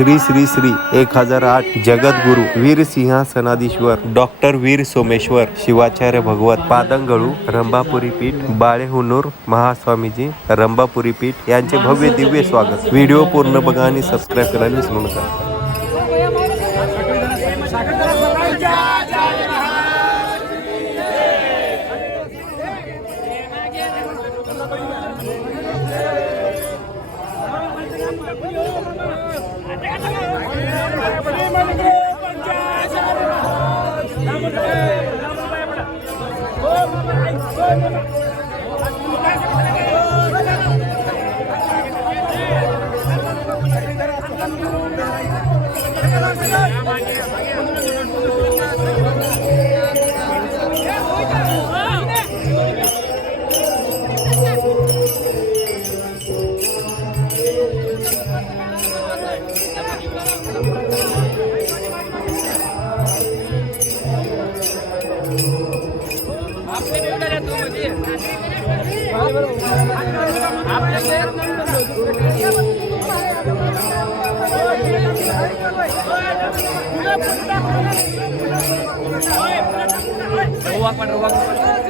श्री श्री श्री एक हजार आठ जगद्गुरु वीर सिंहासनाधीश्वर डॉक्टर वीर सोमेश्वर शिवाचार्य भगवत पादंगळू रंभापुरी पीठ बाळेहुनूर महास्वामीजी रंभापुरी पीठ यांचे भव्य दिव्य स्वागत. व्हिडिओ पूर्ण बघा आणि सबस्क्राईब करायला विसरू नका. पंचायत રોવા પણ રોવા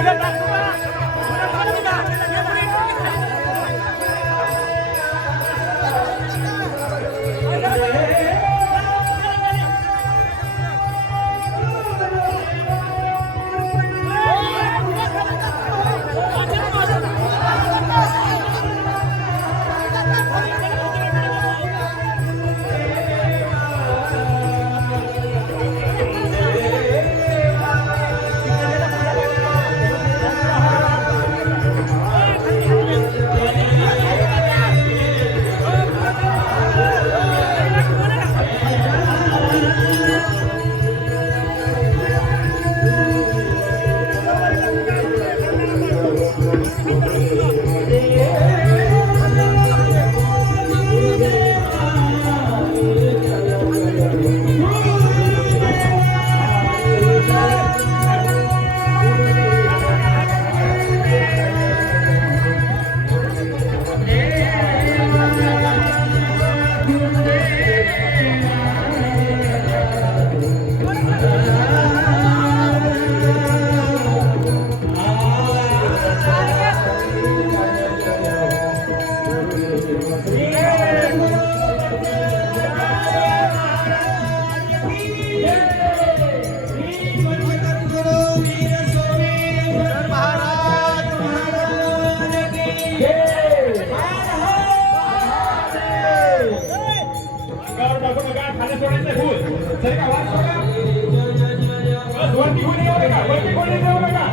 বলে वरती कोणी येऊ नका.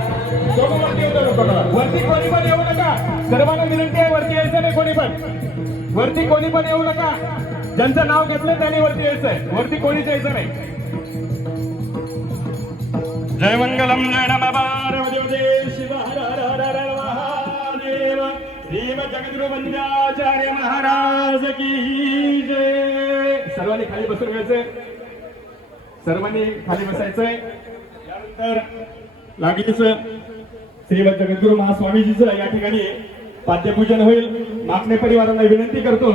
वरती येऊ नका. वरती कोणी पण येऊ नका. सर्वांना विनंती आहे वरती यायचं नाही कोणी पण. वरती कोणी पण येऊ नका. ज्यांचं नाव घेतलं त्यांनी वरती यायचंय. वरती कोणीच यायचं नाही. जय मंगलम जय नम पार्वती देव शिव. हर हर हर हर महादेव. श्रीम जगद्गुरु महाराज की जय. सर्वांनी खाली बसून घ्यायचंय सर्वांनी खाली बसायचंय. त्यानंतर लागलीच श्रीमंत जगद्गुरु महास्वामीजीचं या ठिकाणी पाद्यपूजन होईल. मागणे परिवारांना विनंती करतो.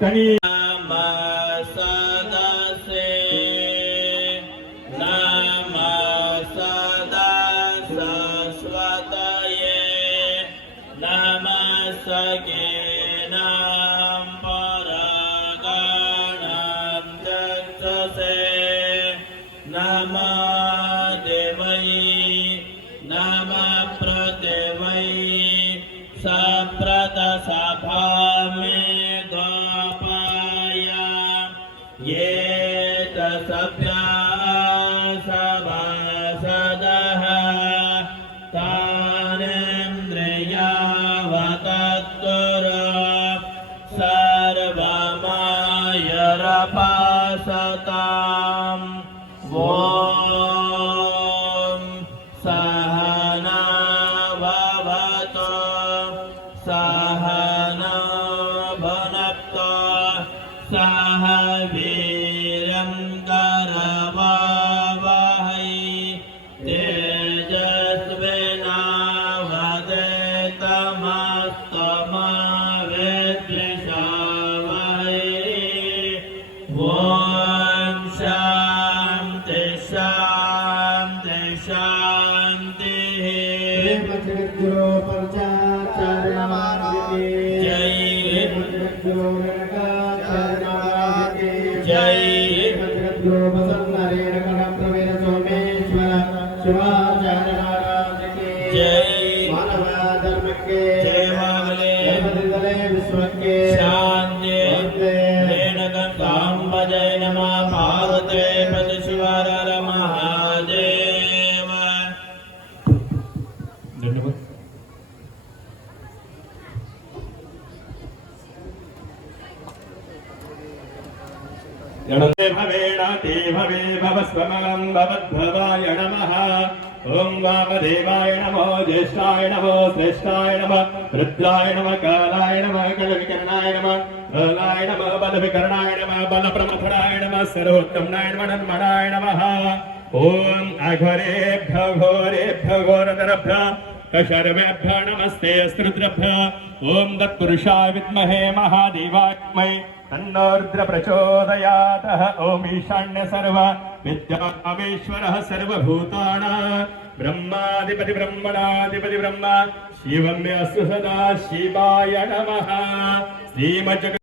त्यांनी नम प्रदेवै सप्रत सभा मे गोपाय। ये तसभ्या सभासदः तानेन्द्रियावतत्कुरु सह वीरं करवावहै। तेजस्विनावदेतमस्तमवेद्विषावहै ॐ धन्यवाद भवेण ते भवे भवस्वमलं भवद्भवाय नमः ॐ वामदेवाय नमो ज्येष्ठाय नमो श्रेष्ठाय नमः रुद्राय नमः कालाय नमः कलविकरणाय नमः बलाय नमः बलविकरणाय नमः बलप्रमथनाय नमः सर्वोत्तमनाय नमः नन्मनाय नमः ॐ ఓం అఘోరేభ్య ఘోరేభ్య ఘోరతరభ్య కశరవేభ్య నమస్తే అస్త్రుద్రభ్య ఓం తత్పురుషా విద్మహే మహాదేవాగ్మై తన్నోర్ద్ర ప్రచోదయాత ఓం ఈశాన్య సర్వ విద్యామేశ్వర సర్వభూతాన. బ్రహ్మాధిపతి బ్రహ్మణాధిపతి బ్రహ్మ. శివం అస్తు సదా శివాయ నమ. శ్రీమజగ